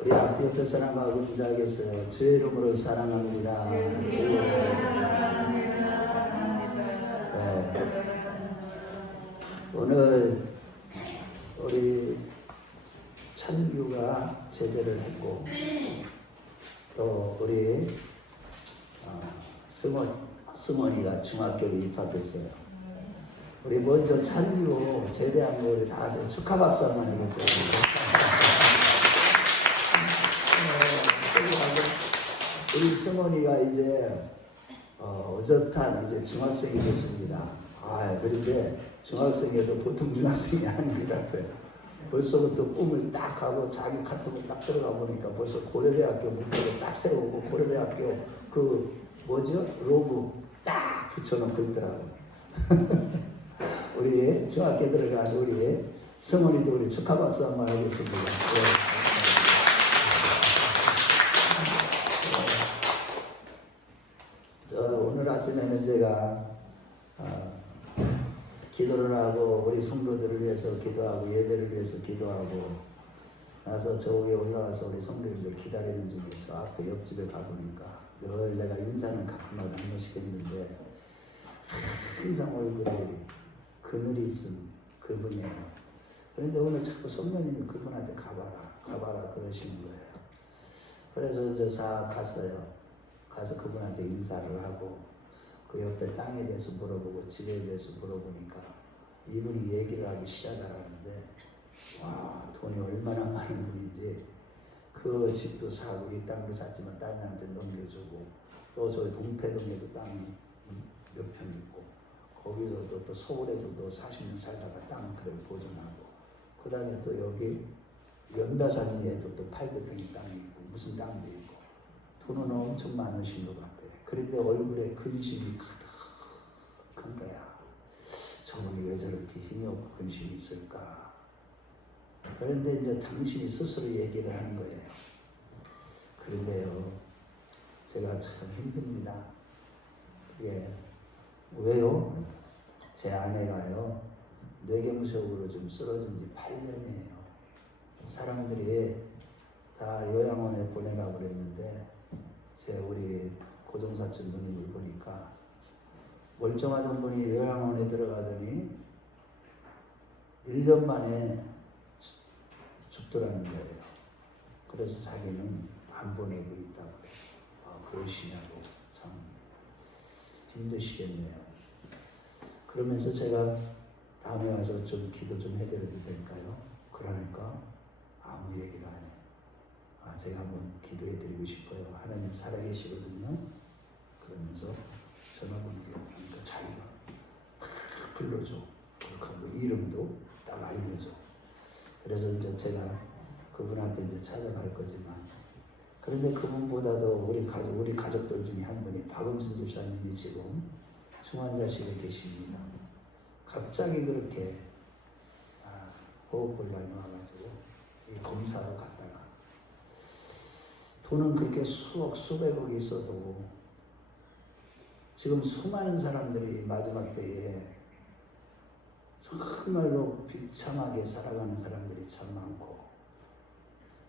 우리 앞뒤 옆에 사람하고 인사하겠어요. 주의 이름으로 사랑합니다. 주의 이름으로 오늘 우리 찬규가 제대를 했고 또 우리 승원이가 중학교를 입학했어요. 우리 먼저 찬규 제대한 거 우리 다들 축하 박수 한번 해주세요. 우리 승원이가 이제 어젓한 이제 중학생이 됐습니다. 그런데 중학생에도 보통 중학생이 아니라고요. 벌써부터 꿈을 딱 하고 자기 카톡을 딱 들어가 보니까 벌써 고려대학교 문턱을 딱 세우고 고려대학교 로고 딱 붙여놓고 있더라고요. 우리 중학교 들어간 우리 승원이도 우리 축하 박수 한번 하겠습니다. 오늘 아침에는 제가 기도를 하고 우리 성도들을 위해서 기도하고 예배를 위해서 기도하고 나서 저 위에 올라가서 우리 성도님들 기다리는 중에서 앞에 옆집에 가보니까 늘 내가 인사는 가끔마다 한 번씩 했는데 항상 얼굴에 그늘이 있은 그분이에요. 그런데 오늘 자꾸 성도님이 그분한테 가봐라 그러시는 거예요. 그래서 이제 싹 갔어요. 가서 그분한테 인사를 하고 그 옆에 땅에 대해서 물어보고 집에 대해서 물어보니까 이분이 얘기를 하기 시작하는데 와, 돈이 얼마나 많은 분인지 그 집도 사고 이 땅을 샀지만 딸내한테 넘겨주고 또 저희 동패동에도 땅이 몇 편 있고 거기서도 또 서울에서도 40년 살다가 땅 그래 보존하고 그 다음에 또 여기 연다산에도 또 800평의 땅이 있고 무슨 땅도 있고 돈은 엄청 많으신 것 같아요. 그런데 얼굴에 근심이 가득한 거야. 저분이 왜 저렇게 힘이 없고 근심이 있을까? 그런데 이제 당신이 스스로 얘기를 하는 거예요. 그런데요, 제가 참 힘듭니다. 예. 왜요? 제 아내가요, 뇌경색으로 좀 쓰러진 지 8년이에요. 사람들이 다 요양원에 보내라고 그랬는데, 우리 고종사촌 누님을 보니까 멀쩡하던 분이 요양원에 들어가더니 1년 만에 죽더라는 거예요. 그래서 자기는 안 보내고 있다고. 그러시냐고. 참 힘드시겠네요. 그러면서 제가 다음에 와서 좀 기도 좀 해드려도 될까요? 그러니까 아무 얘기를 안 해요. 제가 한번 기도해드리고 싶어요. 하나님 살아계시거든요. 그러면서 전화번호를 그러니까 자기가 불러줘. 그리고 이름도 딱 알려줘. 그래서 이제 제가 그분한테 이제 찾아갈 거지만, 그런데 그분보다도 우리 가족들 중에 한 분이 박은순 집사님이 지금 중환자실에 계십니다. 갑자기 그렇게 호흡곤란이 와가지고 검사로 갔다가 돈은 그렇게 수백억이 있어도 지금 수많은 사람들이 마지막 때에 정말로 비참하게 살아가는 사람들이 참 많고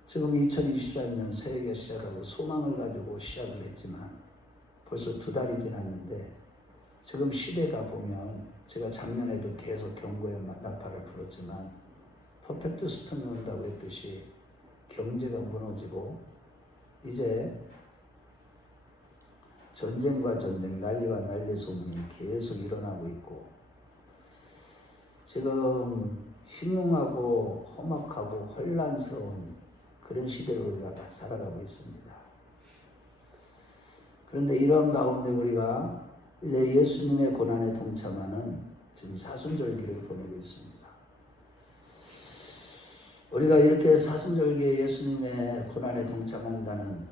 지금 2023년 새해가 시작하고 소망을 가지고 시작을 했지만 벌써 2달이 지났는데 지금 시대가 보면 제가 작년에도 계속 경고의 나팔을 불었지만 퍼펙트 스톰이 온다고 했듯이 경제가 무너지고 이제 전쟁과 전쟁, 난리와 난리 소문이 계속 일어나고 있고 지금 흉흉하고 험악하고 혼란스러운 그런 시대를 우리가 다 살아가고 있습니다. 그런데 이런 가운데 우리가 이제 예수님의 고난에 동참하는 지금 사순절기를 보내고 있습니다. 우리가 이렇게 사순절기에 예수님의 고난에 동참한다는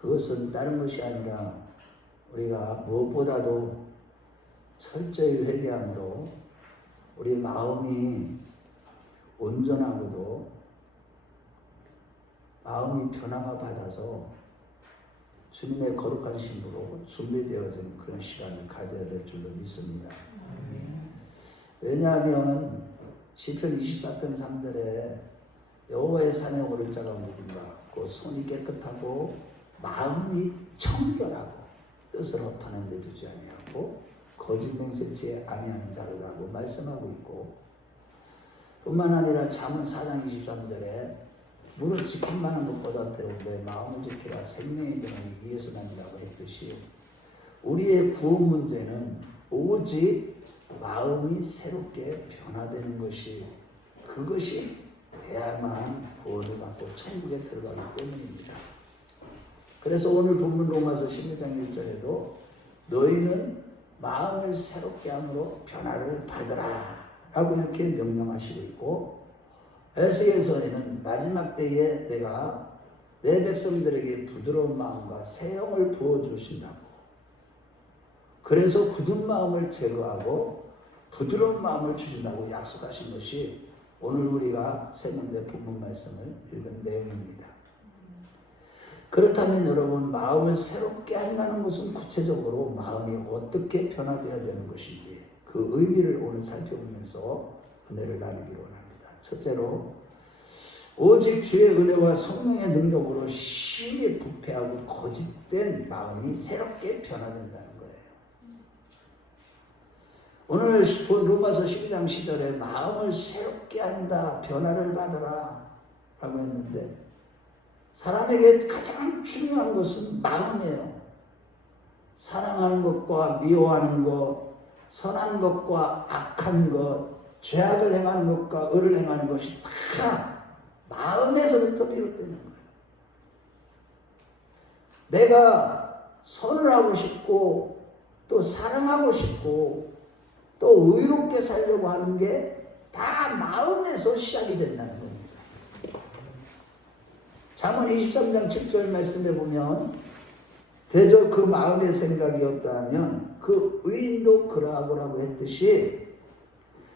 그것은 다른 것이 아니라 우리가 무엇보다도 철저히 회개함으로 우리 마음이 온전하고도 마음이 변화가 받아서 주님의 거룩한 신부로 준비되어진 그런 시간을 가져야 될 줄로 믿습니다. 왜냐하면 시편 24편 3절에 여호와의 산에 오를 자가 누군가? 그 손이 깨끗하고 마음이 청결하고 뜻을 허탄한 데 두지 아니하고 거짓 맹세치 아니하는 자라고 말씀하고 있고, 뿐만 아니라 잠언 4장 23절에 무릇 지킬 만한 것보다 내 마음을 지키라 생명의 근원이 이에서 난다고 했듯이, 우리의 구원 문제는 오직 마음이 새롭게 변화되는 것이, 그것이 돼야만 구원을 받고 천국에 들어가기 때문입니다. 그래서 오늘 본문 로마서 16장 1절에도 너희는 마음을 새롭게 함으로 변화를 받으라 라고 이렇게 명령하시고 있고, 에스겔서에는 마지막 때에 내가 내 백성들에게 부드러운 마음과 새 영을 부어주신다고, 그래서 굳은 마음을 제거하고 부드러운 마음을 주신다고 약속하신 것이 오늘 우리가 세문대 본문 말씀을 읽은 내용입니다. 그렇다면 여러분, 마음을 새롭게 한다는 것은 구체적으로 마음이 어떻게 변화되어야 되는 것인지 그 의미를 오늘 살펴보면서 은혜를 나누기로 원합니다. 첫째로, 오직 주의 은혜와 성령의 능력으로 심히 부패하고 거짓된 마음이 새롭게 변화된다는 거예요. 오늘 로마서 12장 10절에 마음을 새롭게 한다, 변화를 받으라 라고 했는데, 사람에게 가장 중요한 것은 마음이에요. 사랑하는 것과 미워하는 것, 선한 것과 악한 것, 죄악을 행하는 것과 의를 행하는 것이 다 마음에서부터 비롯되는 거예요. 내가 선을 하고 싶고 또 사랑하고 싶고 또 의롭게 살려고 하는 게 다 마음에서 시작이 된다는 겁니다. 잠언 23장 7절 말씀에 보면, 대저 그 마음의 생각이었다면 그 의인도 그러하고라고 했듯이,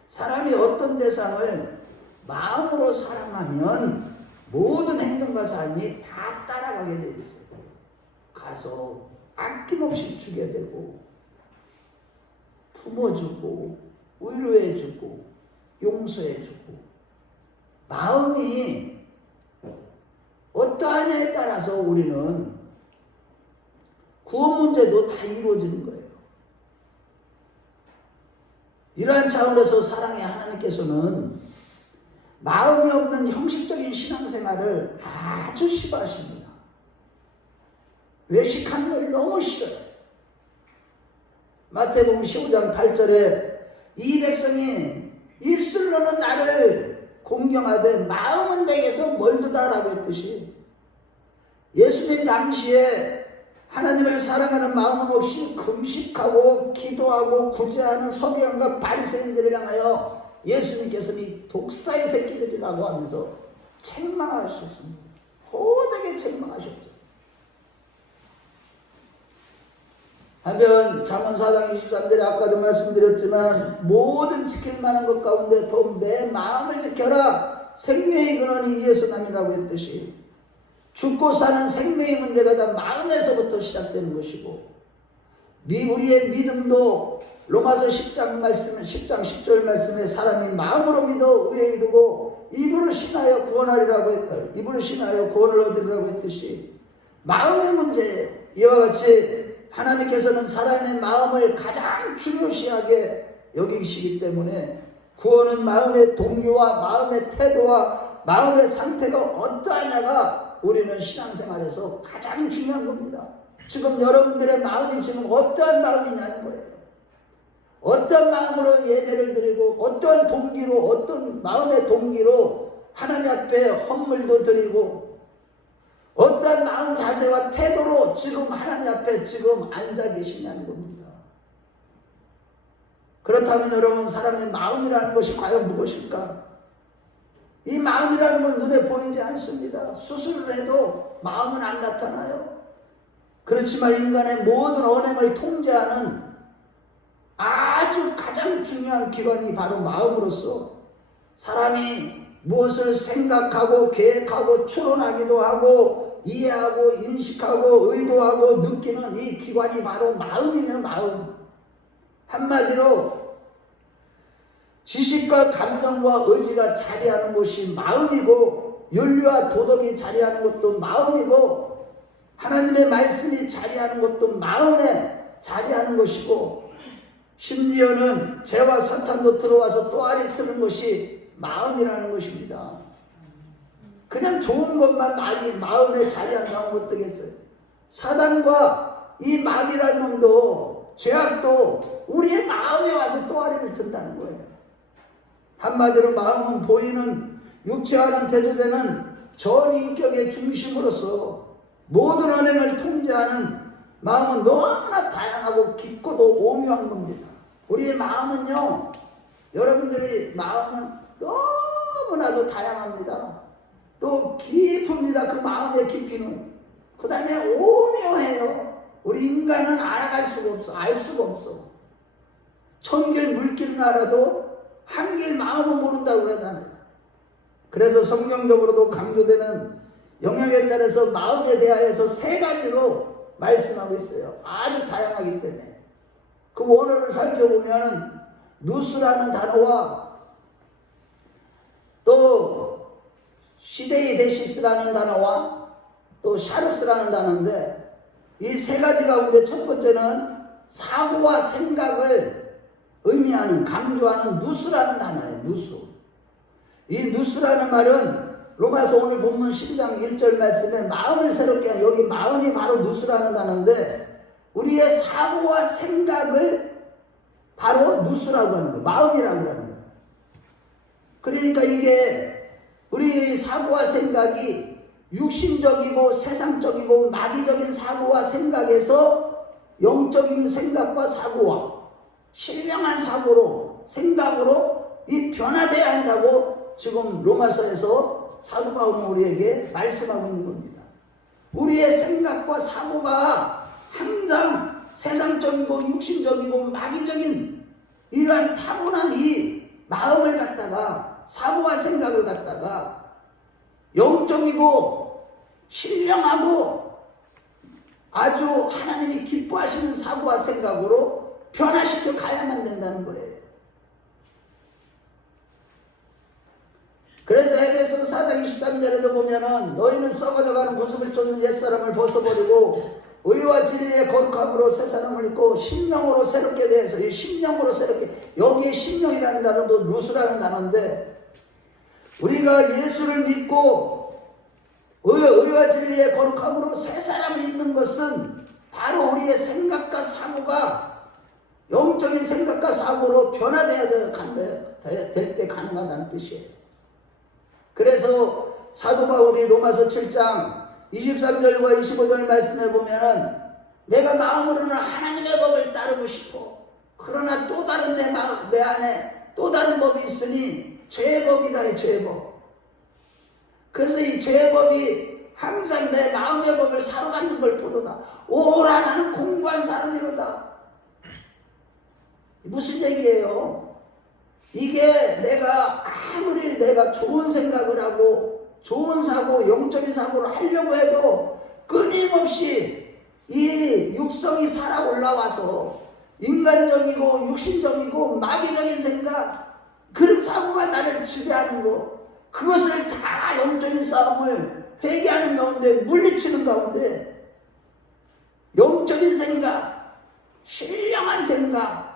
사람이 어떤 대상을 마음으로 사랑하면 모든 행동과 삶이 다 따라가게 돼 있어요. 가서 아낌없이 주게 되고, 품어주고, 위로해주고, 용서해주고, 마음이 어떠하냐에 따라서 우리는 구원 문제도 다 이루어지는 거예요. 이러한 차원에서 사랑의 하나님께서는 마음이 없는 형식적인 신앙생활을 아주 싫어하십니다. 외식하는 걸 너무 싫어요. 마태복음 15장 8절에 이 백성이 입술로는 나를 공경하되 마음은 내게서 멀도다라고 했듯이, 예수님 당시에 하나님을 사랑하는 마음 없이 금식하고 기도하고 구제하는 서기관과 바리새인들을 향하여 예수님께서는 이 독사의 새끼들이라고 하면서 책망하셨습니다. 호되게 책망하셨죠. 한편 잠언 4장 23절에 아까도 말씀드렸지만, 모든 지킬 만한 것 가운데 더욱 내 마음을 지켜라 생명의 근원이 이에서 남이라고 했듯이, 죽고 사는 생명의 문제가 다 마음에서부터 시작되는 것이고, 우리의 믿음도 로마서 10장 10절 말씀에 사람이 마음으로 믿어 의에 이르고 입으로 신하여 구원하리라고 했다. 입으로 신하여 구원을 얻으리라고 했듯이, 마음의 문제, 이와 같이 하나님께서는 사람의 마음을 가장 중요시하게 여기시기 때문에 구원은 마음의 동기와 마음의 태도와 마음의 상태가 어떠하냐가 우리는 신앙생활에서 가장 중요한 겁니다. 지금 여러분들의 마음이 지금 어떠한 마음이냐는 거예요. 어떤 마음으로 예배를 드리고 어떤 동기로, 어떤 마음의 동기로 하나님 앞에 헌물도 드리고 어떤 마음 자세와 태도로 지금 하나님 앞에 지금 앉아 계시냐는 겁니다. 그렇다면 여러분, 사람의 마음이라는 것이 과연 무엇일까? 이 마음이라는 건 눈에 보이지 않습니다. 수술을 해도 마음은 안 나타나요. 그렇지만 인간의 모든 언행을 통제하는 아주 가장 중요한 기관이 바로 마음으로서, 사람이 무엇을 생각하고 계획하고 추론하기도 하고 이해하고 인식하고 의도하고 느끼는 이 기관이 바로 마음이면 마음. 한마디로 지식과 감정과 의지가 자리하는 곳이 마음이고, 윤리와 도덕이 자리하는 것도 마음이고 하나님의 말씀이 자리하는 것도 마음에 자리하는 것이고 심지어는 죄와 사탄도 들어와서 또아리 트는 것이 마음이라는 것입니다. 그냥 좋은 것만 말이 마음에 자리한다면 어떠겠어요? 사단과 이 마귀라는 놈도 죄악도 우리의 마음에 와서 또아리를 튼다는 거예요. 한마디로 마음은 보이는 육체와는 대조되는 전인격의 중심으로서 모든 언행을 통제하는 마음은 너무나 다양하고 깊고도 오묘한 겁니다. 우리의 마음은요, 여러분들의 마음은 너무나도 다양합니다. 또 깊습니다. 그 마음의 깊이는. 그 다음에 오묘해요. 우리 인간은 알아갈 수가 없어. 알 수가 없어. 천길 물길은 알아도 한길 마음은 모른다고 그러잖아요. 그래서 성경적으로도 강조되는 영역에 따라서 마음에 대하여서 3가지로 말씀하고 있어요. 아주 다양하기 때문에. 그 원어를 살펴보면 누스라는 단어와 또 시데이데시스라는 단어와 또 샤룩스라는 단어인데 이 3가지 가운데 첫 번째는 사고와 생각을 의미하는 강조하는 누스라는 단어예요. 누스. 이 누스라는 말은 로마서 오늘 본문 12장 1절 말씀에 마음을 새롭게 하는 여기 마음이 바로 누스라는 단어인데 우리의 사고와 생각을 바로 누스라고 하는 거예요. 마음이라고 하는 거예요. 그러니까 이게 우리의 사고와 생각이 육신적이고 세상적이고 마귀적인 사고와 생각에서 영적인 생각과 사고와 신령한 사고로 생각으로 이 변화되어야 한다고 지금 로마서에서 사도 바울은 우리에게 말씀하고 있는 겁니다. 우리의 생각과 사고가 항상 세상적이고 육신적이고 마귀적인 이러한 타고난 이 마음을 갖다가 사고와 생각을 갖다가 영적이고 신령하고 아주 하나님이 기뻐하시는 사고와 생각으로 변화시켜 가야만 된다는 거예요. 그래서 에베소 4장 23절에도 보면은 너희는 썩어져가는 모습을 쫓는 옛사람을 벗어버리고 의와 진리의 거룩함으로 새 사람을 입고 심령으로 새롭게 대해서 이 심령으로 새롭게 여기에 심령이라는 단어도 루스라는 단어인데 우리가 예수를 믿고 의와 진리의 거룩함으로 새 사람을 입는 것은 바로 우리의 생각과 사고가 영적인 생각과 사고로 변화되어야 될 때 가능하다는 뜻이에요. 그래서 사도 바울이 로마서 7장 23절과 25절 말씀해 보면은 내가 마음으로는 하나님의 법을 따르고 싶어. 그러나 또 다른 내 안에 또 다른 법이 있으니 죄의 법이다. 이 죄의 법. 그래서 이 죄의 법이 항상 내 마음의 법을 사로잡는 걸 보도다. 오라 나는 공부한 사람이로다. 무슨 얘기예요? 이게 내가 아무리 내가 좋은 생각을 하고 좋은 사고, 영적인 사고를 하려고 해도 끊임없이 이 육성이 살아 올라와서 인간적이고 육신적이고 마귀적인 생각, 그런 사고가 나를 지배하는 거, 그것을 다 영적인 싸움을 회개하는 가운데 물리치는 가운데 영적인 생각, 신령한 생각,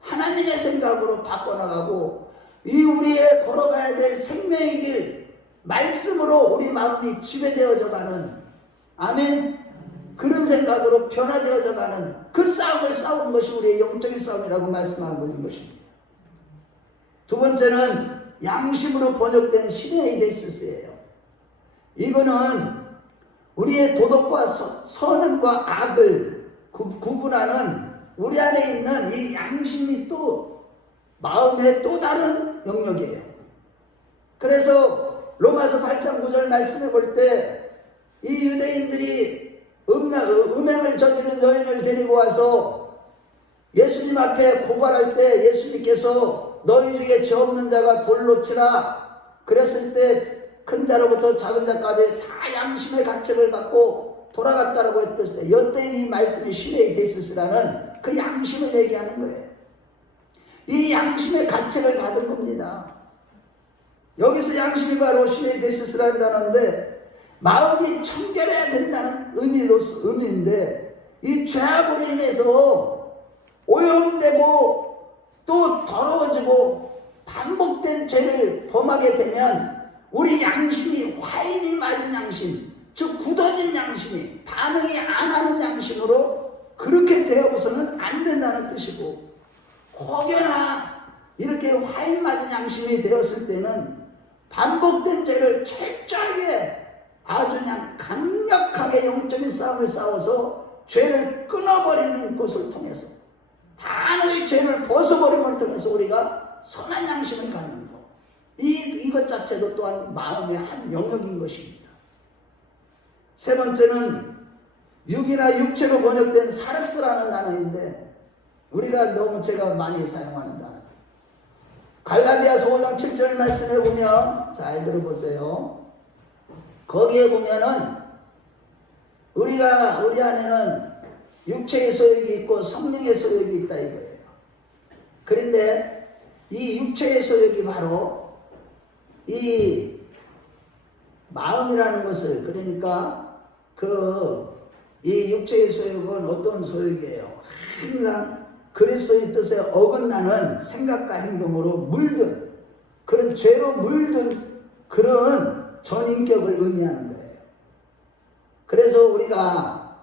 하나님의 생각으로 바꿔나가고 이 우리의 걸어가야 될 생명의 길 말씀으로 우리 마음이 지배되어져 가는 아멘 그런 생각으로 변화되어져 가는 그 싸움을 싸우는 것이 우리의 영적인 싸움이라고 말씀하고 있는 것입니다. 두 번째는 양심으로 번역된 시네이데시스예요. 이거는 우리의 도덕과 선함과 악을 구분하는 우리 안에 있는 이 양심이 또 마음의 또 다른 영역이에요. 그래서 로마서 8장 9절 말씀해 볼 때 이 유대인들이 음행을 저지른 여인을 데리고 와서 예수님 앞에 고발할 때 예수님께서 너희 중에 죄 없는 자가 돌로 치라 그랬을 때 큰 자로부터 작은 자까지 다 양심의 가책을 받고 돌아갔다라고 했을 때 이때 이 말씀이 시네이데시스라는 그 양심을 얘기하는 거예요. 이 양심의 가책을 받은 겁니다. 여기서 양심이 바로 신의 데시스라 한다는데 마음이 청결해야 된다는 의미인데 이 죄악으로 인해서 오염되고 또 더러워지고 반복된 죄를 범하게 되면 우리 양심이 화인이 맞은 양심, 즉 굳어진 양심이 반응이 안 하는 양심으로 그렇게 되어서는 안 된다는 뜻이고, 혹여나 이렇게 화인 맞은 양심이 되었을 때는 반복된 죄를 철저하게 아주 그냥 강력하게 영적인 싸움을 싸워서 죄를 끊어버리는 것을 통해서 단호히 죄를 벗어버림을 통해서 우리가 선한 양심을 갖는 것, 이것 자체도 또한 마음의 한 영역인 것입니다. 세 번째는 육이나 육체로 번역된 사륵스라는 단어인데 우리가 너무 제가 많이 사용하는 단어. 갈라디아서 5장 7절 말씀에 보면 잘 들어보세요. 거기에 보면은 우리 안에는 육체의 소욕이 있고 성령의 소욕이 있다 이거예요. 그런데 이 육체의 소욕이 바로 이 마음이라는 것을, 그러니까 이 육체의 소욕은 어떤 소욕이에요? 항상 그리스도의 뜻에 어긋나는 생각과 행동으로 물든, 그런 죄로 물든 그런 전인격을 의미하는 거예요. 그래서 우리가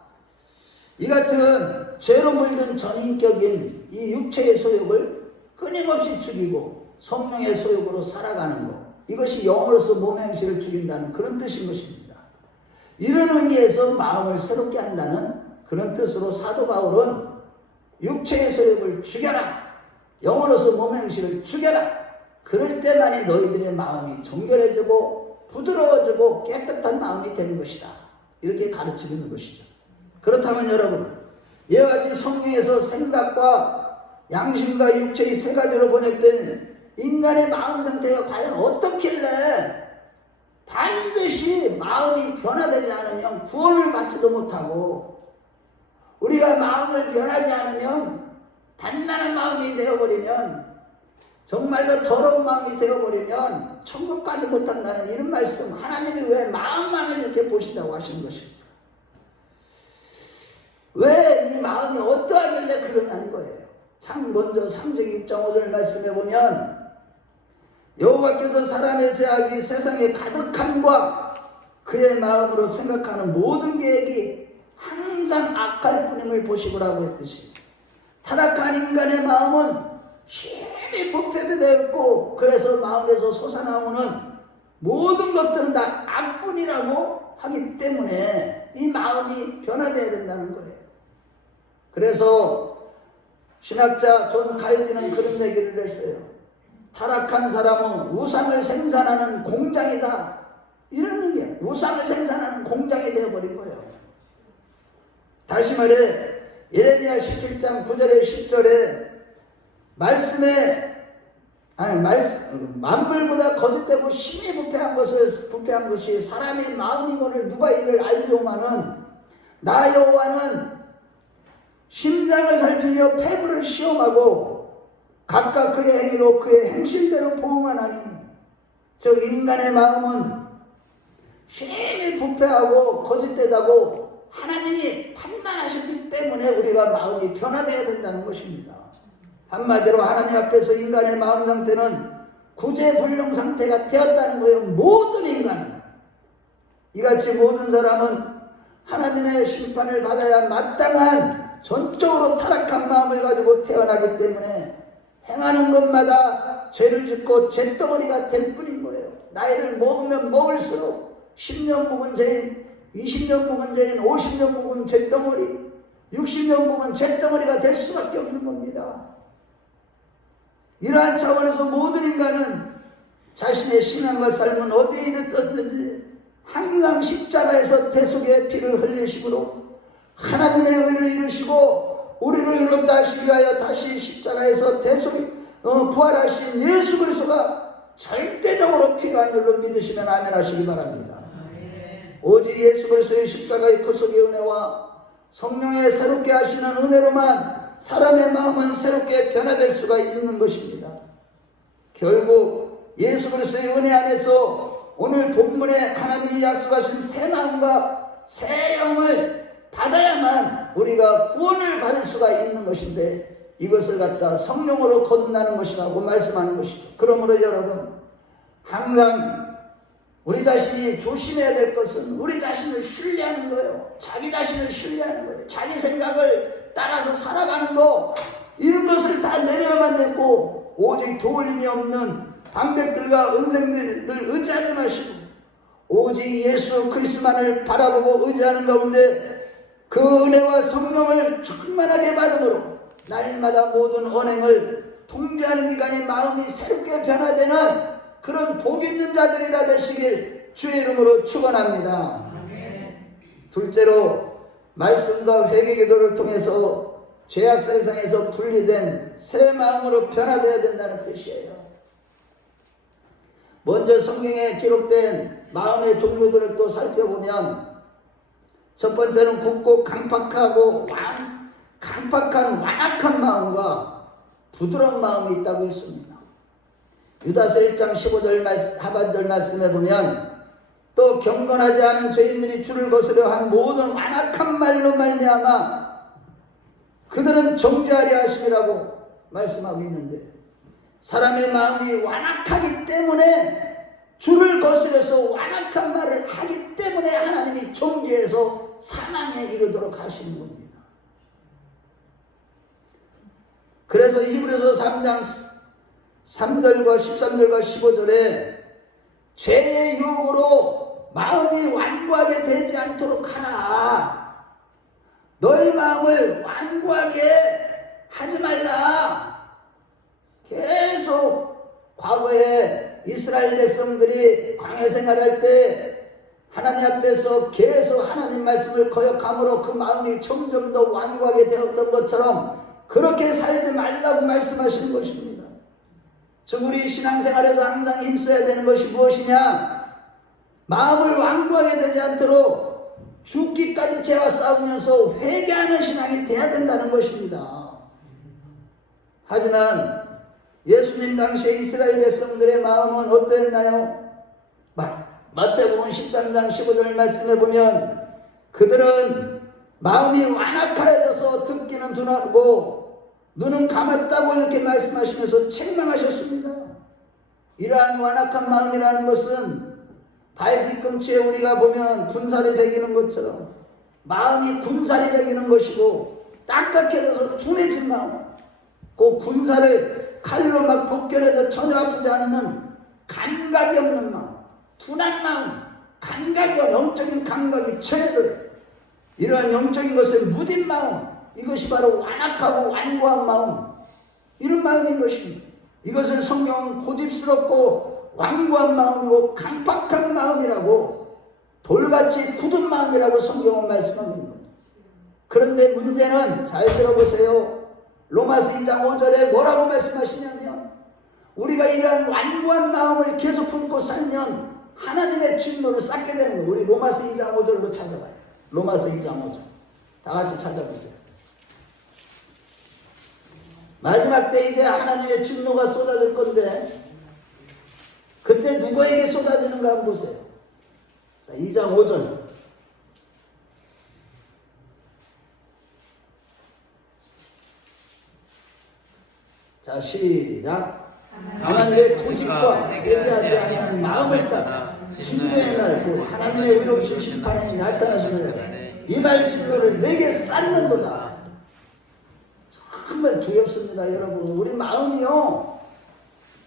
이 같은 죄로 물든 전인격인 이 육체의 소욕을 끊임없이 죽이고 성령의 소욕으로 살아가는 것, 이것이 영으로서 몸의 행실을 죽인다는 그런 뜻인 것입니다. 이런 의미에서 마음을 새롭게 한다는 그런 뜻으로 사도 바울은 육체의 소욕을 죽여라, 영으로서 몸의 행실을 죽여라, 그럴 때만이 너희들의 마음이 정결해지고 부드러워지고 깨끗한 마음이 되는 것이다, 이렇게 가르치고 있는 것이죠. 그렇다면 여러분, 이와 같이 성령에서 생각과 양심과 육체의 세 가지로 번역된 인간의 마음 상태가 과연 어떻길래 반드시 마음이 변화되지 않으면 구원을 받지도 못하고, 우리가 마음을 변하지 않으면 단단한 마음이 되어버리면, 정말로 더러운 마음이 되어버리면 천국 가지 못한다는 이런 말씀, 하나님이 왜 마음만을 이렇게 보신다고 하시는 것입니까? 왜 이 마음이 어떠하길래 그러냐는 거예요. 참 먼저 창세기 6장 5절 말씀에 보면 여호와께서 사람의 죄악이 세상에 가득함과 그의 마음으로 생각하는 모든 계획이 항상 악할 뿐임을 보시고라고 했듯이, 타락한 인간의 마음은 힘이 부패되어 있고, 그래서 마음에서 솟아나오는 모든 것들은 다 악뿐이라고 하기 때문에 이 마음이 변화되어야 된다는 거예요. 그래서 신학자 존 칼빈은 그런 얘기를 했어요. 타락한 사람은 우상을 생산하는 공장이다, 이러는 게 우상을 생산하는 공장이 되어버린 거예요. 다시 말해 예레미야 17장 9절에 10절에 만물보다 거짓되고 심히 부패한 것이 사람의 마음이거늘 누가 이를 알리오마는 나 여호와는 심장을 살피며 폐부를 시험하고 각각 그의 행위로 그의 행실대로 보응하나니, 즉 인간의 마음은 심히 부패하고 거짓되다고 하나님이 판단하셨기 때문에 우리가 마음이 변화되어야 된다는 것입니다. 한마디로 하나님 앞에서 인간의 마음 상태는 구제불능 상태가 되었다는 거예요. 모든 인간은, 이같이 모든 사람은 하나님의 심판을 받아야 마땅한 전적으로 타락한 마음을 가지고 태어나기 때문에 행하는 것마다 죄를 짓고 죄덩어리가 될 뿐인 거예요. 나이를 먹으면 먹을수록 10년 묵은 죄인, 20년 묵은 죄인, 50년 묵은 죄덩어리, 60년 묵은 죄덩어리가 될 수밖에 없는 겁니다. 이러한 차원에서 모든 인간은 자신의 신앙과 삶은 어디에 이르렀든지 항상 십자가에서 대속의 피를 흘리심으로 하나님의 의를 이루시고 우리를 이뤘다 하시기 위하여 다시 십자가에서 부활하신 예수 그리스도가 절대적으로 필요한 줄로 믿으시면 아멘 하시기 바랍니다. 오직 예수 그리스도의 십자가의 구속의 은혜와 성령의 새롭게 하시는 은혜로만 사람의 마음은 새롭게 변화될 수가 있는 것입니다. 결국 예수 그리스도의 은혜 안에서 오늘 본문에 하나님이 약속하신 새 마음과 새 영을 받아야만 우리가 구원을 받을 수가 있는 것인데, 이것을 갖다 성령으로 거듭나는 것이라고 말씀하는 것이죠. 그러므로 여러분, 항상 우리 자신이 조심해야 될 것은 우리 자신을 신뢰하는 거예요. 자기 자신을 신뢰하는 거예요. 자기 생각을 따라서 살아가는 거, 이런 것을 다 내려야만 되고, 오직 도울림이 없는 방백들과 은생들을 의지하지 마시고 오직 예수 그리스도만을 바라보고 의지하는 가운데 그 은혜와 성령을 충만하게 받음으로 날마다 모든 언행을 통제하는 기간이 마음이 새롭게 변화되는 그런 복 있는 자들이 다 되시길 주의 이름으로 축원합니다. 둘째로, 말씀과 회개 기도를 통해서 죄악 세상에서 분리된 새 마음으로 변화되어야 된다는 뜻이에요. 먼저 성경에 기록된 마음의 종류들을 또 살펴보면, 첫 번째는 굽고 강팍한 완악한 마음과 부드러운 마음이 있다고 했습니다. 유다서 1장 15절 하반절 말씀에 보면, 또 경건하지 않은 죄인들이 주를 거스려 한 모든 완악한 말로 말미암아 그들은 정죄하려 하심이라고 말씀하고 있는데, 사람의 마음이 완악하기 때문에, 주를 거스려서 완악한 말을 하기 때문에 하나님이 정죄해서 사망에 이르도록 하시는 겁니다. 그래서 히브리서 3장 3절과 13절과 15절에 죄의 유혹으로 마음이 완고하게 되지 않도록 하라. 너희 마음을 완고하게 하지 말라. 계속 과거에 이스라엘 백성들이 광야 생활할 때 하나님 앞에서 계속 하나님 말씀을 거역함으로 그 마음이 점점 더 완고하게 되었던 것처럼 그렇게 살지 말라고 말씀하시는 것입니다. 즉 우리 신앙생활에서 항상 힘써야 되는 것이 무엇이냐? 마음을 완고하게 되지 않도록 죽기까지 죄와 싸우면서 회개하는 신앙이 돼야 된다는 것입니다. 하지만 예수님 당시에 이스라엘 백성들의 마음은 어떠했나요? 마태복음 13장 15절 말씀에 보면 그들은 마음이 완악하여져서 듣기는 둔하고 눈은 감았다고 이렇게 말씀하시면서 책망하셨습니다. 이러한 완악한 마음이라는 것은 발 뒤꿈치에 우리가 보면 군살이 배기는 것처럼 마음이 군살이 배기는 것이고, 딱딱해져서 둔해진 마음, 그 군살을 칼로 막 벗겨내도 전혀 아프지 않는 감각이 없는 마음, 둔한 마음, 감각이, 영적인 감각이 최고예요. 이러한 영적인 것에 무딘 마음, 이것이 바로 완악하고 완고한 마음, 이런 마음인 것입니다. 이것을 성경은 고집스럽고 완고한 마음이고 강팍한 마음이라고, 돌같이 굳은 마음이라고 성경은 말씀합니다. 그런데 문제는 잘 들어보세요. 로마서 2장 5절에 뭐라고 말씀하시냐면, 우리가 이러한 완고한 마음을 계속 품고 살면 하나님의 진노를 쌓게 되는 거예요. 우리 로마서 2장 5절로 찾아봐요. 로마서 2장 5절 다 같이 찾아보세요. 마지막 때 이제 하나님의 진노가 쏟아질 건데, 그때 누구에게 쏟아지는가 한번 보세요. 자, 2장 5절. 자, 시작. 다만 내 고집과 회개하지 않는 마음을 따라 진노의 날 곧 하나님의 의로우신 심판이 나타나시느니라. 이 말 진노를 내게 쌓는도다. 정말 두렵습니다, 여러분. 우리 마음이요,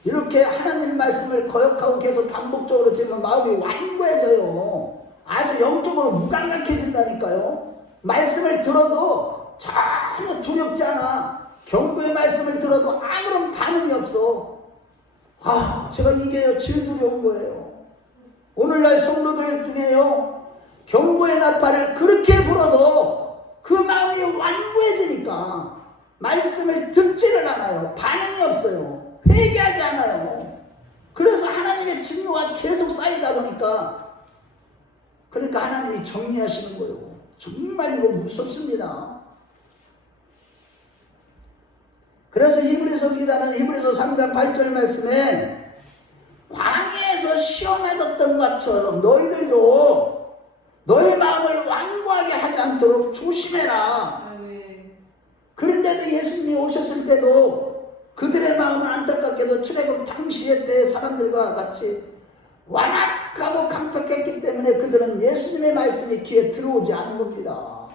이렇게 하나님 말씀을 거역하고 계속 반복적으로 지면 마음이 완고해져요. 아주 영적으로 무감각해진다니까요. 말씀을 들어도 전혀 두렵지 않아. 경고의 말씀을 들어도 아무런 반응이 없어. 제가 이게 제일 두려운 거예요. 오늘날 성도들 중에요, 경고의 나팔을 그렇게 불어도 그 마음이 완고해지니까 말씀을 듣지를 않아요. 반응이 없어요. 회개하지 않아요. 그래서 하나님의 진노가 계속 쌓이다 보니까, 그러니까 하나님이 정리하시는 거예요. 정말 이거 무섭습니다. 그래서 히브리서 기자는 히브리서 3장 8절 말씀에 광야에서 시험해뒀던 것처럼 너희들도 너희 마음을 완고하게 하지 않도록 조심해라. 그런데도 예수님이 오셨을 때도 그들의 마음은 안타깝게도 출애굽 당시의 때 사람들과 같이 완악하고 강팍했기 때문에 그들은 예수님의 말씀이 귀에 들어오지 않은 겁니다.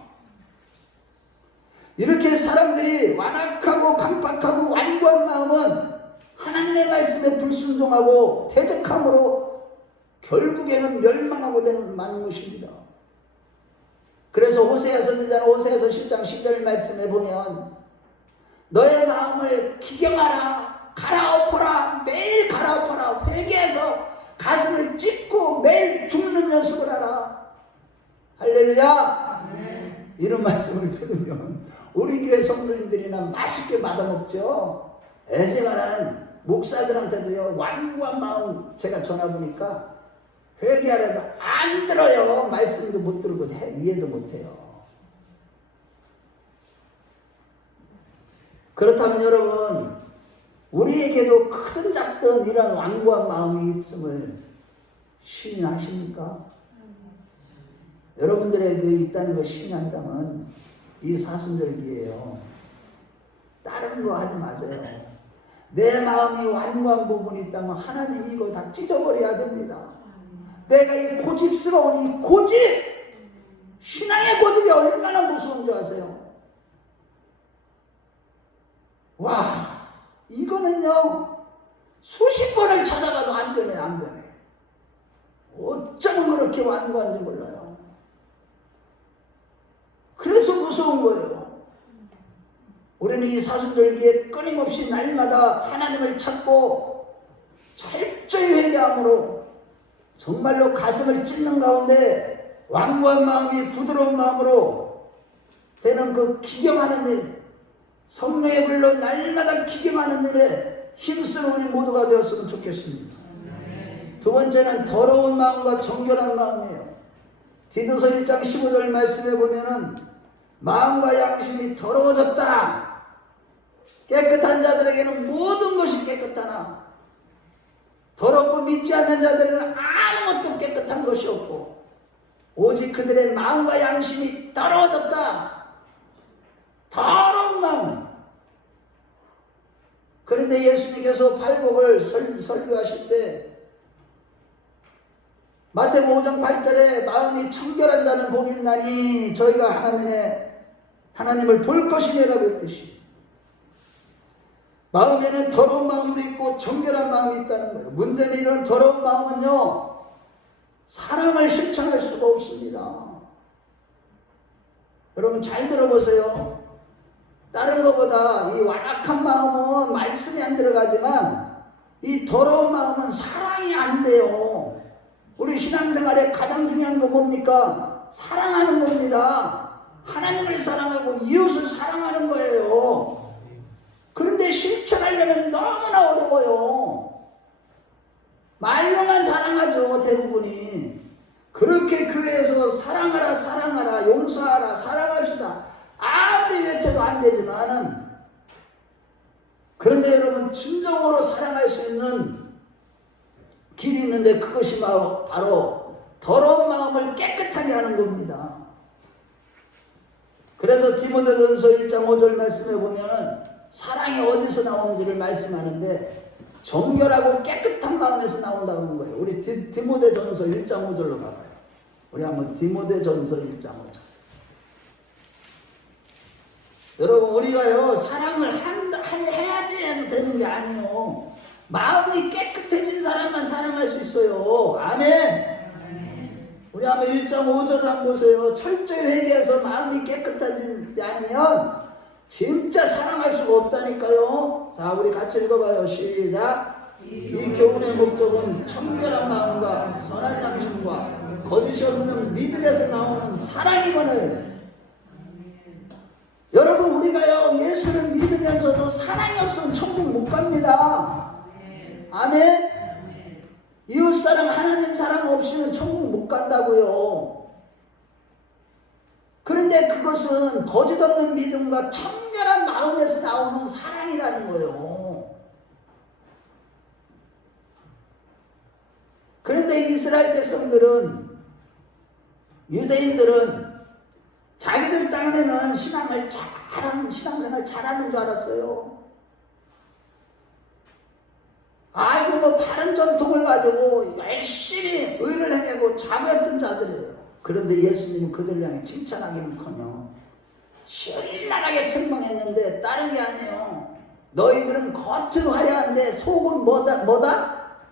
이렇게 사람들이 완악하고 강팍하고 완고한 마음은 하나님의 말씀에 불순종하고 대적함으로 결국에는 멸망하고 마는 것입니다. 그래서 호세아 선지자는 호세아서 10장 10절 말씀에 보면 너의 마음을 기경하라, 갈아엎어라, 매일 갈아엎어라, 회개해서 가슴을 찢고 매일 죽는 연습을 하라. 할렐루야. 이런 말씀을 들으면 우리 교회 성도님들이나 맛있게 받아먹죠. 애지간한 목사들한테도요, 완고한 마음 제가 전화보니까 회개하라도 안 들어요. 말씀도 못 들고 이해도 못해요. 그렇다면 여러분, 우리에게도 크든 작든 이런 완고한 마음이 있음을 신인하십니까? 여러분들에게 있다는 걸 신인한다면 이 사순절기예요. 다른 거 하지 마세요. 내 마음이 완고한 부분이 있다면 하나님이 이거 다 찢어버려야 됩니다. 내가 이 고집스러운 이 고집, 신앙의 고집이 얼마나 무서운 줄 아세요? 와, 이거는요 수십 번을 찾아가도 안 변해. 어쩌면 그렇게 완고한지 몰라요. 그래서 무서운 거예요. 우리는 이 사순절기에 끊임없이 날마다 하나님을 찾고 철저히 회개함으로 정말로 가슴을 찢는 가운데 완고한 마음이 부드러운 마음으로 되는 그 기경하는 일, 성령의 불로 날마다 기경하는 일에 힘쓰는 우리 모두가 되었으면 좋겠습니다. 두 번째는 더러운 마음과 정결한 마음이에요. 디도서 1장 15절 말씀에 보면은 마음과 양심이 더러워졌다. 깨끗한 자들에게는 모든 것이 깨끗하나 더럽고 믿지 않는 자들에게는 아무것도 깨끗한 것이 없고 오직 그들의 마음과 양심이 더러워졌다. 더러운 마음. 그런데 예수님께서 팔복을 설교하실 때 마태복음 5장 8절에 마음이 청결한 자는 복이 있나니 저희가 하나님을 볼 것이니라고 했듯이 마음에는 더러운 마음도 있고 정결한 마음이 있다는 거예요. 문제는 이런 더러운 마음은요, 사랑을 실천할 수가 없습니다. 여러분 잘 들어보세요. 다른 것보다 이 완악한 마음은 말씀이 안 들어가지만 이 더러운 마음은 사랑이 안 돼요. 우리 신앙생활에 가장 중요한 건 뭡니까? 사랑하는 겁니다. 하나님을 사랑하고 이웃을 사랑하는 거예요. 그런데 실천하려면 너무나 어려워요. 말로만 사랑하죠, 대부분이. 그렇게 교회에서 사랑하라, 용서하라, 사랑합시다. 아무리 외쳐도 안 되지만은, 그런데 여러분, 진정으로 사랑할 수 있는 길이 있는데 그것이 바로 더러운 마음을 깨끗하게 하는 겁니다. 그래서 디모데전서 1장 5절 말씀에 보면은 사랑이 어디서 나오는지를 말씀하는데 정결하고 깨끗한 마음에서 나온다는 거예요. 우리 디모데전서 1장 5절로 가봐요. 우리 한번 디모데전서 1장 5절. 여러분, 우리가요 사랑을 해야지 해서 되는 게 아니에요. 마음이 깨끗해진 사람만 사랑할 수 있어요. 아멘. 우리 한번 1장 5절을 한번 보세요. 철저히 회개해서 마음이 깨끗하지 않으면 진짜 사랑할 수가 없다니까요. 자, 우리 같이 읽어봐요. 시작. 이 교훈의 목적은 청결한 마음과 선한 양심과 거짓이 없는 믿음에서 나오는 사랑이거늘. 여러분, 우리가요 예수를 믿으면서도 사랑이 없으면 천국 못 갑니다. 아멘. 이웃사랑, 하나님 사랑 없이는 천국 못 간다고요. 그런데 그것은 거짓 없는 믿음과 청결한 마음에서 나오는 사랑이라는 거예요. 그런데 이스라엘 백성들은, 유대인들은 자기들 딴에는 신앙생활 잘하는 줄 알았어요. 아이고 뭐 바른 전통을 가지고 열심히 의를 행하고 자부했던 자들이에요. 그런데 예수님은 그들 향해 칭찬하기는커녕 신랄하게 책망했는데 다른 게 아니에요. 너희들은 겉은 화려한데 속은 뭐다?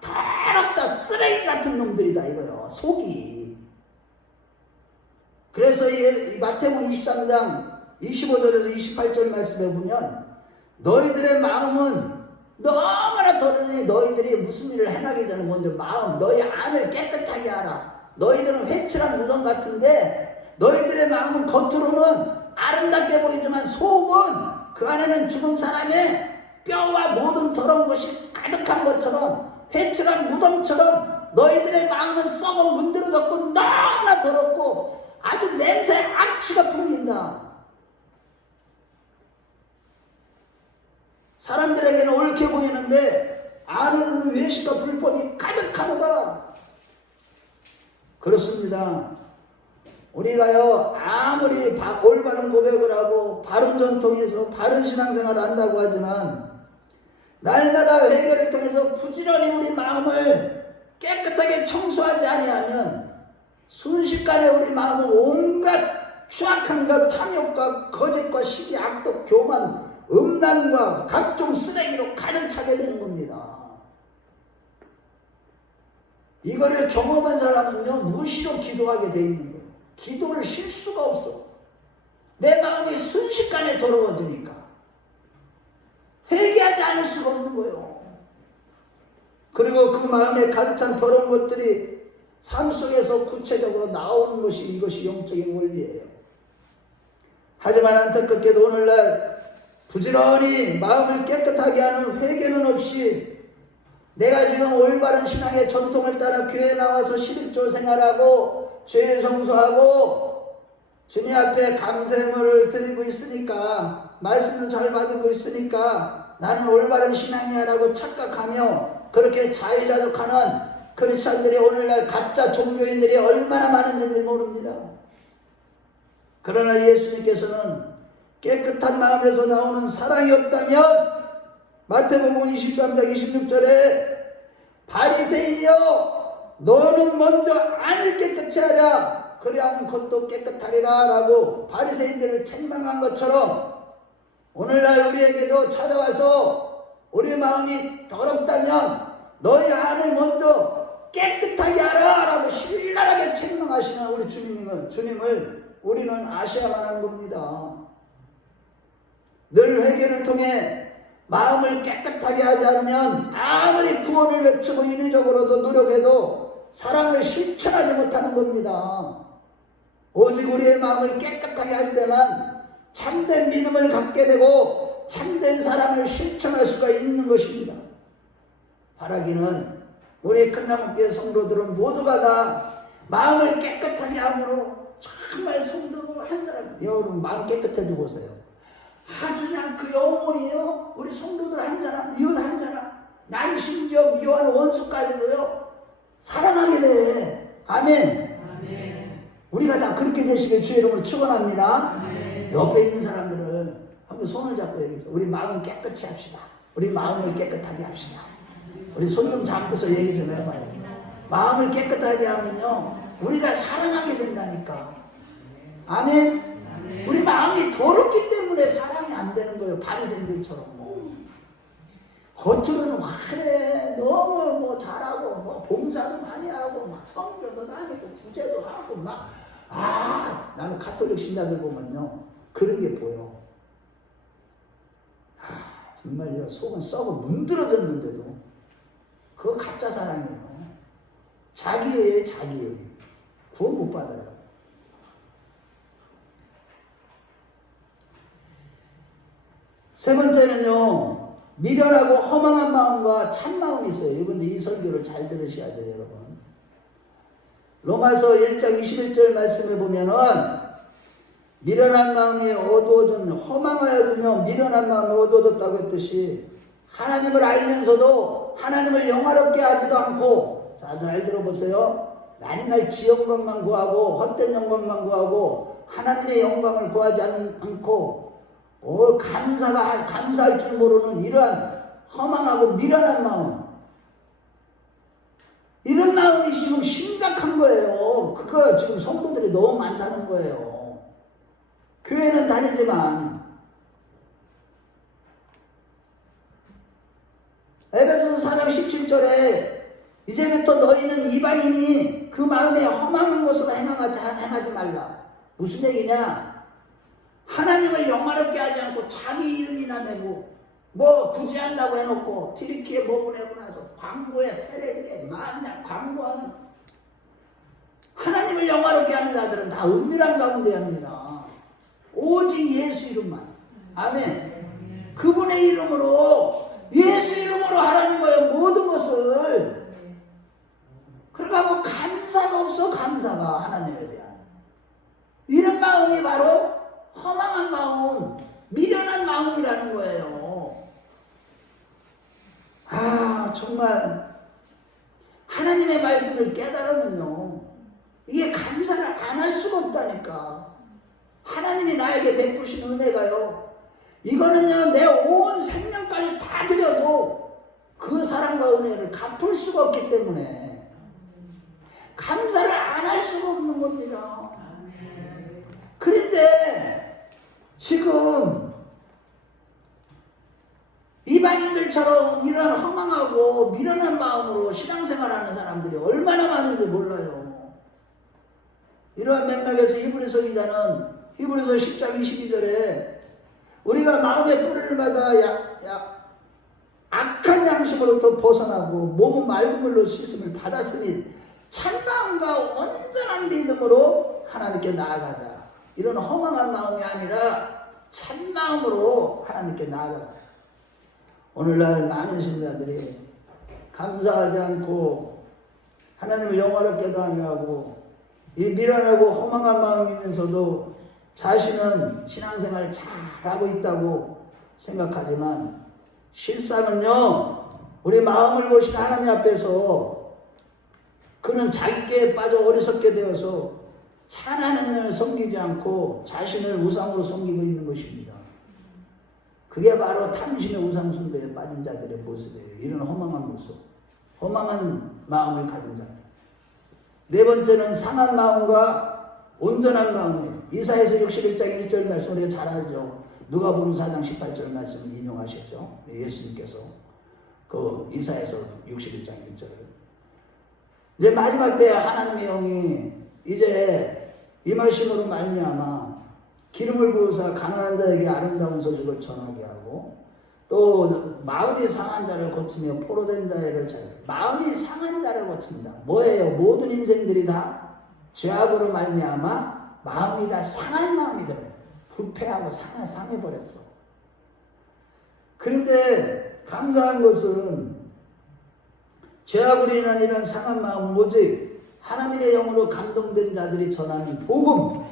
더럽다, 쓰레기 같은 놈들이다 이거요. 속이. 그래서 이 마태복음 23장 25절에서 28절 말씀에 보면 너희들의 마음은 너무나 더러니 너희들이 무슨 일을 행하기 전에 먼저 너희 안을 깨끗하게 하라. 너희들은 회칠한 무덤 같은데 너희들의 마음은 겉으로는 아름답게 보이지만 속은 그 안에는 죽은 사람의 뼈와 모든 더러운 것이 가득한 것처럼 회칠한 무덤처럼 너희들의 마음은 썩어 문드러졌고 너무나 더럽고 아주 냄새 악취가 풍긴다. 사람들에게는 옳게 보이는데 안으로는 외식과 불법이 가득하도다. 그렇습니다. 우리가요 아무리 올바른 고백을 하고 바른 전통에서 바른 신앙생활을 한다고 하지만 날마다 회개를 통해서 부지런히 우리 마음을 깨끗하게 청소하지 아니하면 순식간에 우리 마음은 온갖 추악한 것, 탐욕과 거짓과 시기, 악독, 교만, 음란과 각종 쓰레기로 가득 차게 되는 겁니다. 이거를 경험한 사람은요 무시로 기도하게 돼 있는 거예요. 기도를 쉴 수가 없어. 내 마음이 순식간에 더러워지니까 회개하지 않을 수가 없는 거예요. 그리고 그 마음에 가득한 더러운 것들이 삶 속에서 구체적으로 나오는 것이 이것이 영적인 원리예요. 하지만 안타깝게도 오늘날 부지런히 마음을 깨끗하게 하는 회개는 없이 내가 지금 올바른 신앙의 전통을 따라 교회에 나와서 11조 생활하고 죄를 성소하고 주님 앞에 감사를 드리고 있으니까 말씀도 잘 받고 있으니까 나는 올바른 신앙이야 라고 착각하며 그렇게 자유자족하는 크리스찬들이 오늘날 가짜 종교인들이 얼마나 많은지 모릅니다. 그러나 예수님께서는 깨끗한 마음에서 나오는 사랑이 없다면 마태복음 23장 26절에 바리새인이여 너는 먼저 안을 깨끗이 하랴 그리하면 겉도 깨끗하리라 라고 바리새인들을 책망한 것처럼 오늘날 우리에게도 찾아와서 우리 마음이 더럽다면 너희 안을 먼저 깨끗하게 하라 라고 신랄하게 책망하시는 우리 주님을 우리는 아셔야만 하는 겁니다. 늘 회개를 통해 마음을 깨끗하게 하지 않으면 아무리 구원을 외치고 인위적으로도 노력해도 사랑을 실천하지 못하는 겁니다. 오직 우리의 마음을 깨끗하게 할 때만 참된 믿음을 갖게 되고 참된 사랑을 실천할 수가 있는 것입니다. 바라기는 우리 큰나무교회 성도들은 모두가 다 마음을 깨끗하게 함으로 정말 성도 한 사람, 여러분 마음 깨끗해지고 보세요. 아주 그냥 그 영혼이요 우리 성도들 한 사람, 이웃 한 사람, 남 심지어 미워하는 원수까지도요 사랑하게 돼. 아멘. 아멘. 우리가 다 그렇게 되시길 주의 이름으로 축원합니다. 옆에 있는 사람들을 한번 손을 잡고 얘기해요. 우리 마음 깨끗이 합시다. 우리 마음을 깨끗하게 합시다. 우리 손 좀 잡고서 얘기 좀 해봐요. 마음을 깨끗하게 하면요 우리가 사랑하게 된다니까. 아멘. 우리 마음이 더럽기 때문에 사랑이 안 되는 거예요. 바리새인들처럼. 겉으로는 화려해. 너무 뭐 잘하고 뭐 봉사도 많이 하고 막 성교도 다니고 구제도 하고 막 나는 가톨릭 신자들 보면요 그런 게 보여. 정말요 속은 썩어 문드러졌는데도 그거 가짜 사랑이에요. 자기의 구원 못 받아요. 세 번째는요 미련하고 허망한 마음과 참 마음이 있어요. 여러분들 이 설교를 잘 들으셔야 돼요. 여러분 로마서 1장 21절 말씀을 보면은 미련한 마음이 어두워졌네. 허망하여 두며 미련한 마음이 어두워졌다고 했듯이 하나님을 알면서도 하나님을 영화롭게 하지도 않고 자 잘 들어보세요. 맨날 지 영광만 구하고 헛된 영광만 구하고 하나님의 영광을 구하지 않고 감사할 줄 모르는 이러한 허망하고 미련한 마음, 이런 마음이 지금 심각한 거예요. 그거 지금 성도들이 너무 많다는 거예요. 교회는 다니지만 에베소서 4장 17절에 이제부터 너희는 이방인이 그 마음에 허망한 것으로 행하지 말라. 무슨 얘기냐? 하나님을 영화롭게 하지 않고 자기 이름이나 내고 구제한다고 해놓고 튀르키에 보내고 나서 광고에 텔레비에 만날 광고하는 하나님을 영화롭게 하는 자들은 다 은밀한 가운데 합니다. 오직 예수 이름만. 아멘. 그분의 이름으로 예수 이름으로 하라는 거예요. 모든 것을. 그러고 감사가 없어. 감사가 하나님에 대한 이런 마음이 바로 허망한 마음, 미련한 마음이라는 거예요. 정말 하나님의 말씀을 깨달으면요, 이게 감사를 안 할 수가 없다니까. 하나님이 나에게 베푸신 은혜가요, 이거는요 내 온 생명까지 다 드려도 그 사랑과 은혜를 갚을 수가 없기 때문에 감사를 안 할 수가 없는 겁니다. 그런데 지금 이방인들처럼 이런 허망하고 미련한 마음으로 신앙생활하는 사람들이 얼마나 많은지 몰라요. 이러한 맥락에서 히브리서 기자는 히브리서 10장 22절에 우리가 마음의 뿌리를 받아 악한 양심으로부터 벗어나고 몸은 맑은 물로 씻음을 받았으니 찬마음과 온전한 믿음으로 하나님께 나아가자. 이런 허망한 마음이 아니라 찬마음으로 하나님께 나아가라. 오늘날 많은 신자들이 감사하지 않고 하나님을 영화롭게도 하고 이 미련하고 허망한 마음이면서도 자신은 신앙생활 잘하고 있다고 생각하지만 실상은요, 우리 마음을 보신 하나님 앞에서 그는 자기께 빠져 어리석게 되어서 참 하나님을 섬기지 않고 자신을 우상으로 섬기고 있는 것입니다. 그게 바로 탐심의 우상숭배에 빠진 자들의 모습이에요. 이런 허망한 모습, 허망한 마음을 가진 자들. 네 번째는 상한 마음과 온전한 마음이에요. 이사야서 61장 1절 말씀 우리가 잘 알죠. 누가복음 4장 18절 말씀 인용하셨죠. 예수님께서 그 이사야서 61장 1절을. 이제 마지막 때 하나님의 영이 이제 임하심으로 말미암아 기름을 부으사 가난한 자에게 아름다운 소식을 전하게 하고 또 마음이 상한 자를 고치며 포로된 자를 마음이 상한 자를 고친다. 뭐예요? 모든 인생들이 다 죄악으로 말미암아 마음이 다 상한 마음이 들어요. 불패하고 상해버렸어. 그런데 감사한 것은 죄악으로 인한 이런 상한 마음 오직 하나님의 영으로 감동된 자들이 전하는 복음,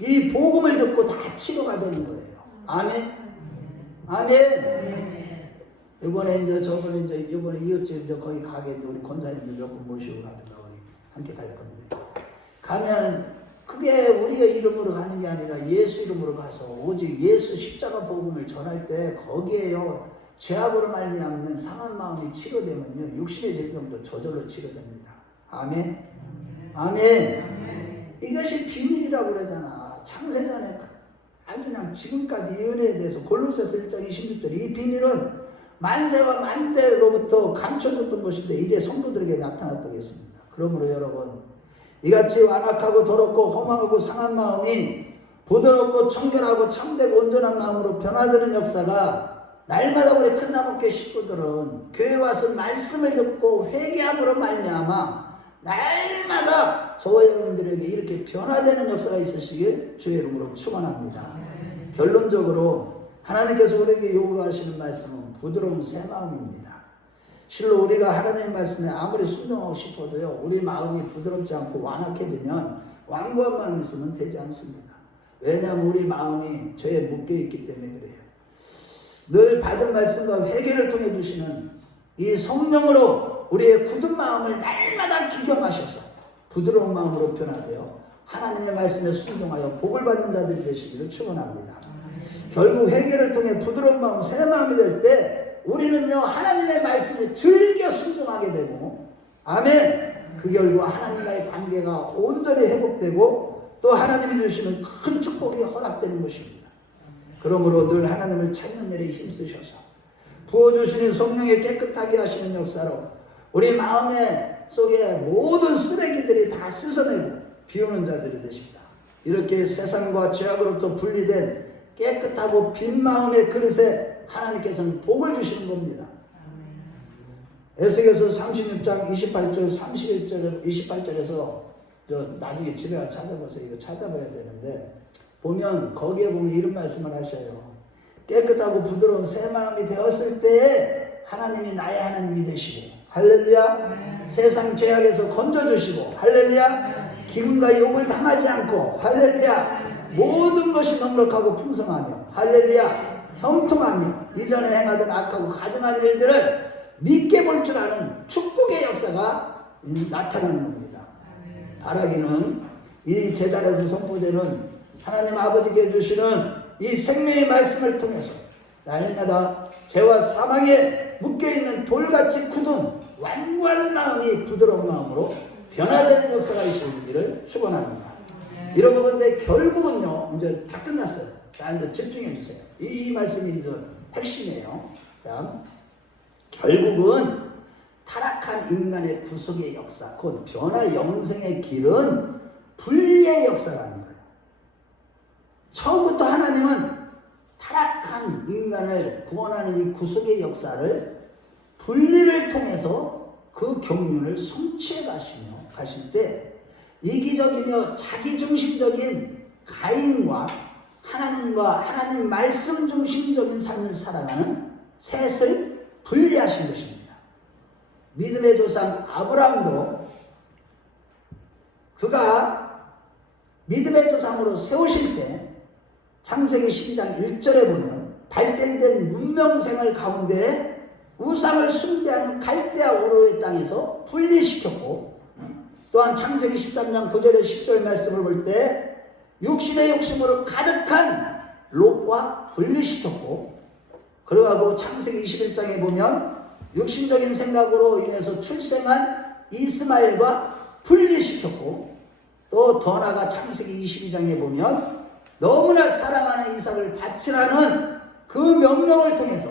이 복음을 듣고 다 치료가 되는 거예요. 아멘. 아멘. 이번에 이웃집 거기 가게 우리 권사님들 몇 분 모시고 가든가 우리 함께 갈 건데 가면 그게 우리의 이름으로 가는 게 아니라 예수 이름으로 가서 오직 예수 십자가 복음을 전할 때 거기에요 죄악으로 말미암는 상한 마음이 치료되면요 육신의 질병도 저절로 치료됩니다. 아멘. 아멘. 이것이 비밀이라고 그러잖아. 창세전에 아주 그냥 지금까지 이 은혜에 대해서 골로새서 1장 26절 이 비밀은 만세와 만대로부터 감춰졌던 것인데 이제 성도들에게 나타났다겠습니다. 그러므로 여러분 이같이 완악하고 더럽고 허망하고 상한 마음이 부드럽고 청결하고 참되고 온전한 마음으로 변화되는 역사가 날마다 우리 큰나무교 식구들은 교회 와서 말씀을 듣고 회개함으로 말미암아 날마다 저와 여러분들에게 이렇게 변화되는 역사가 있으시길 주의 이름으로 축원합니다. 결론적으로 하나님께서 우리에게 요구하시는 말씀은 부드러운 새 마음입니다. 실로 우리가 하나님의 말씀에 아무리 순종하고 싶어도요 우리 마음이 부드럽지 않고 완악해지면 완고한 마음이 있으면 되지 않습니다. 왜냐하면 우리 마음이 죄에 묶여있기 때문에 그래요. 늘 받은 말씀과 회개를 통해 주시는 이 성령으로 우리의 굳은 마음을 날마다 기경하셔서 부드러운 마음으로 변화되어 하나님의 말씀에 순종하여 복을 받는 자들이 되시기를 축원합니다. 결국 회개를 통해 부드러운 마음, 새 마음이 될 때 우리는요 하나님의 말씀에 즐겨 순종하게 되고, 아멘. 그 결과 하나님과의 관계가 온전히 회복되고 또 하나님이 주시는 큰 축복이 허락되는 것입니다. 그러므로 늘 하나님을 찾는 일에 힘쓰셔서 부어주시는 성령의 깨끗하게 하시는 역사로 우리 마음의 속에 모든 쓰레기들이 다 씻어내고 비우는 자들이 되십니다. 이렇게 세상과 죄악으로부터 분리된 깨끗하고 빈 마음의 그릇에 하나님께서는 복을 주시는 겁니다. 에스겔서 36장 28절 31절 28절에서 나중에 집에 가서 찾아보세요. 이거 찾아봐야 되는데 보면 거기에 보면 이런 말씀을 하셔요. 깨끗하고 부드러운 새 마음이 되었을 때에 하나님이 나의 하나님이 되시고, 할렐루야. 세상 죄악에서 건져주시고, 할렐루야. 기근과 욕을 당하지 않고, 할렐루야. 모든 것이 넉넉하고 풍성하며, 할렐루야. 형통하며 이전에 행하던 악하고 가증한 일들을 믿게 볼 줄 아는 축복의 역사가 나타나는 겁니다. 바라기는 이 제자리에서 선포되는 하나님 아버지께 주시는 이 생명의 말씀을 통해서 날마다 죄와 사망에 묶여있는 돌같이 굳은 완고한 마음이 부드러운 마음으로 변화되는 역사가 있으시기를 축원합니다. 여러분, 근데 결국은요 이제 다 끝났어요. 자, 이제 집중해 주세요. 이 말씀이 이제 핵심이에요. 다음, 결국은 타락한 인간의 구속의 역사, 곧 변화 영생의 길은 분리의 역사라는 거예요. 처음부터 하나님은 타락한 인간을 구원하는 이 구속의 역사를 분리를 통해서 그 경륜을 성취해 가실 때 이기적이며 자기중심적인 가인과 하나님과 하나님 말씀 중심적인 삶을 살아가는 셋을 분리하신 것입니다. 믿음의 조상 아브라함도 그가 믿음의 조상으로 세우실 때 창세기 12장 1절에 보면 발달된 문명생활 가운데 우상을 숭배하는 갈대아 우르의 땅에서 분리시켰고, 또한 창세기 13장 9절에 10절 말씀을 볼 때 육신의 욕심으로 가득한 롯과 분리시켰고, 그러고 창세기 21장에 보면 육신적인 생각으로 인해서 출생한 이스마엘과 분리시켰고, 또 더 나아가 창세기 22장에 보면 너무나 사랑하는 이삭을 바치라는 그 명령을 통해서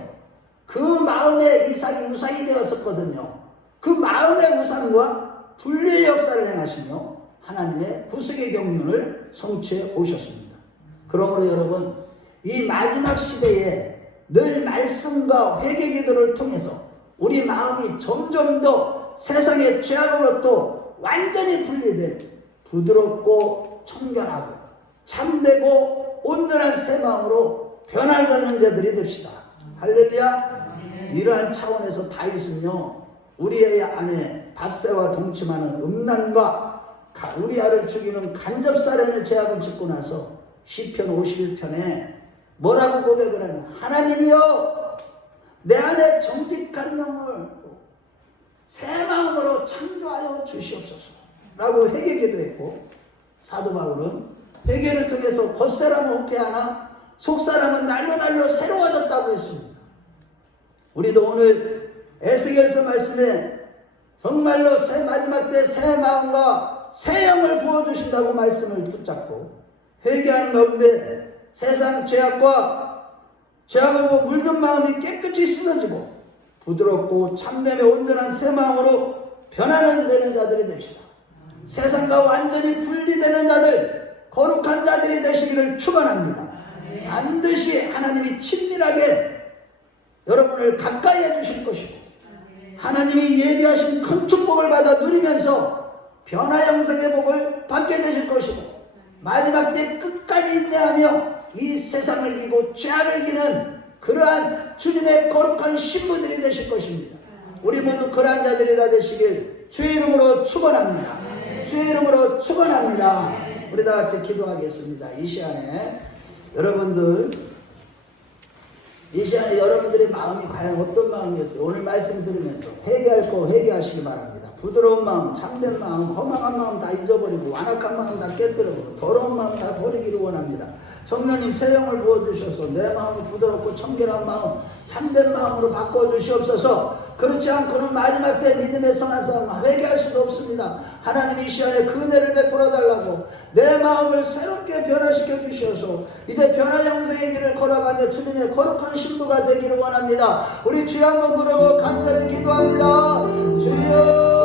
그 마음에 이삭이 우상이 되었었거든요. 그 마음의 우상과 분리의 역사를 행하시며 하나님의 구속의 경륜을 성취해 오셨습니다. 그러므로 여러분, 이 마지막 시대에 늘 말씀과 회개 기도를 통해서 우리 마음이 점점 더 세상의 죄악으로부터 완전히 분리된 부드럽고 청결하고 참되고 온전한 새 마음으로 변화되는 자들이 됩시다. 할렐루야. 이러한 차원에서 다윗은요 우리의 아내 밧세와 동침하는 음란과 우리아를 죽이는 간접살인의 죄악을 짓고 나서 시편 51편에 뭐라고 고백을 하냐. 하나님이여, 내 안에 정직한 영을 새 마음으로 창조하여 주시옵소서 라고 회개 기도했고, 사도 바울은 회개를 통해서 겉사람은 후패하나 속사람은 날로 새로워졌다고 했습니다. 우리도 오늘 에스겔서 말씀에 정말로 마지막 때 새 마음과 새 영을 부어주신다고 말씀을 붙잡고 회개하는 가운데 세상 죄악하고 물든 마음이 깨끗이 씻어지고 부드럽고 참되며 온전한 새 마음으로 변화는 되는 자들이 됩시다. 세상과 완전히 분리되는 자들, 거룩한 자들이 되시기를 축원합니다. 반드시 하나님이 친밀하게 여러분을 가까이 해주실 것이고 하나님이 예비하신 큰 축복을 받아 누리면서 변화 영생의 복을 받게 되실 것이고, 마지막 때 끝까지 인내하며 이 세상을 이기고 죄악을 이기는 그러한 주님의 거룩한 신부들이 되실 것입니다. 우리 모두 그러한 자들이 다 되시길 주의 이름으로 축원합니다. 주의 이름으로 축원합니다. 우리 다 같이 기도하겠습니다. 이 시간에 여러분들 이 시간에 여러분들의 마음이 과연 어떤 마음이었어요? 오늘 말씀 들으면서 회개할 거 회개하시기 바랍니다. 부드러운 마음, 참된 마음, 허망한 마음 다 잊어버리고 완악한 마음 다 깨뜨리고 더러운 마음 다 버리기를 원합니다. 성령님 새 영을 부어주셔서 내 마음을 부드럽고 청결한 마음, 참된 마음으로 바꿔주시옵소서. 그렇지 않고는 마지막 때 믿음의 선한 싸움 회개할 수도 없습니다. 하나님 이 시간에 그 은혜를 베풀어 달라고 내 마음을 새롭게 변화시켜 주셔서 이제 변화 영생의 길을 걸어가며 주님의 거룩한 신부가 되기를 원합니다. 우리 주여 한번 부르고 간절히 기도합니다. 주여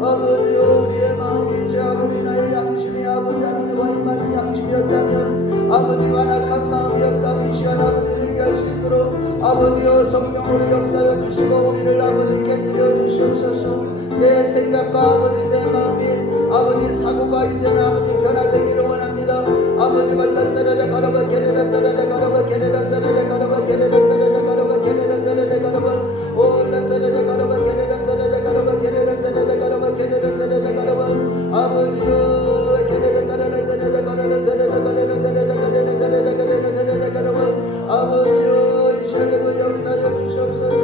아버지여, 우리의 마음이 죄악으로 인하여 양심의 아버지 하나님과 입맞은 양심이었다면 아버지와 낙한 마음이었다면 이 시간 아버지 회개할 수 있도록 아버지여 성령으로 역사여 주시고 우리를 아버지 깨뜨려 주시옵소서. 내 생각과 아버지 내 마음이 아버지 사고가 이제는 아버지 변화되기를 원합니다. 아버지 발라사라라 가라바 게레라 사라라 가라바 게레라 사라라 가라바 게레라 사라라 가라바 게레라 사라라 가라바 올라사라라 가라바 게레라 사라라 가라바 게레라 사라라 가라바 게레라 사라라 가라바 아버지여 게레라 가라라 사라라 가라라 사라라 가라라 사라라 가라라 사라라 가라라 사라라 가라바 아버지여 이 시간에도 역사여 주시옵소서.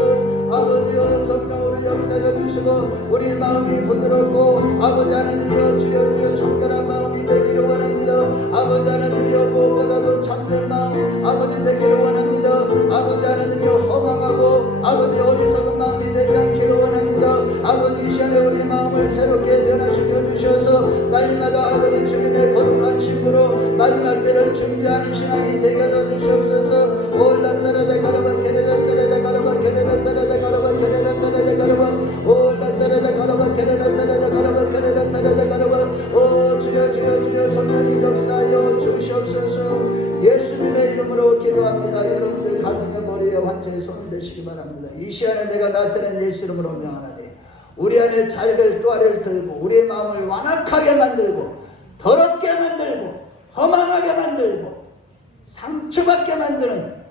아버지여 성령으로 역사여 주시고 우리 마음이 부드럽고 아버지 하나님이여 주여 청결한 마음이 되기를 원합니다. 아버지 하나님이여 무엇보다도 참된 마음 아버지 되기를 원합니다. 아버지 하나님이여 허망하고 아버지 어리석은 마음이 되지 않기를 원합니다. 아버지 이 시간에 우리 마음을 새롭게 변화시켜 주셔서 날마다 아버지 주님의 거룩한 신부로 마지막 때를 준비하는 신앙이 되게 하여 주시옵소서. 올라사라라 가라바 게레라 사라라 가라바 게레라 사라라 가라바 게레라 사라라 가라바 올라사라라 가라바 게레라 사라라 가라바 게레라 사라라 가라바 오 주여 성령님 역사하여 주시옵소서. 예수님의 이름으로 기도합니다. 여러분들 가슴에 머리에 환자에 손을 대시기 바랍니다. 이 시간에 내가 나서는 예수 이름으로 명하노니 우리 안에 자리를 또아리를 들고 우리의 마음을 완악하게 만들고 더럽게 만들고 허망하게 만들고 상처받게 만드는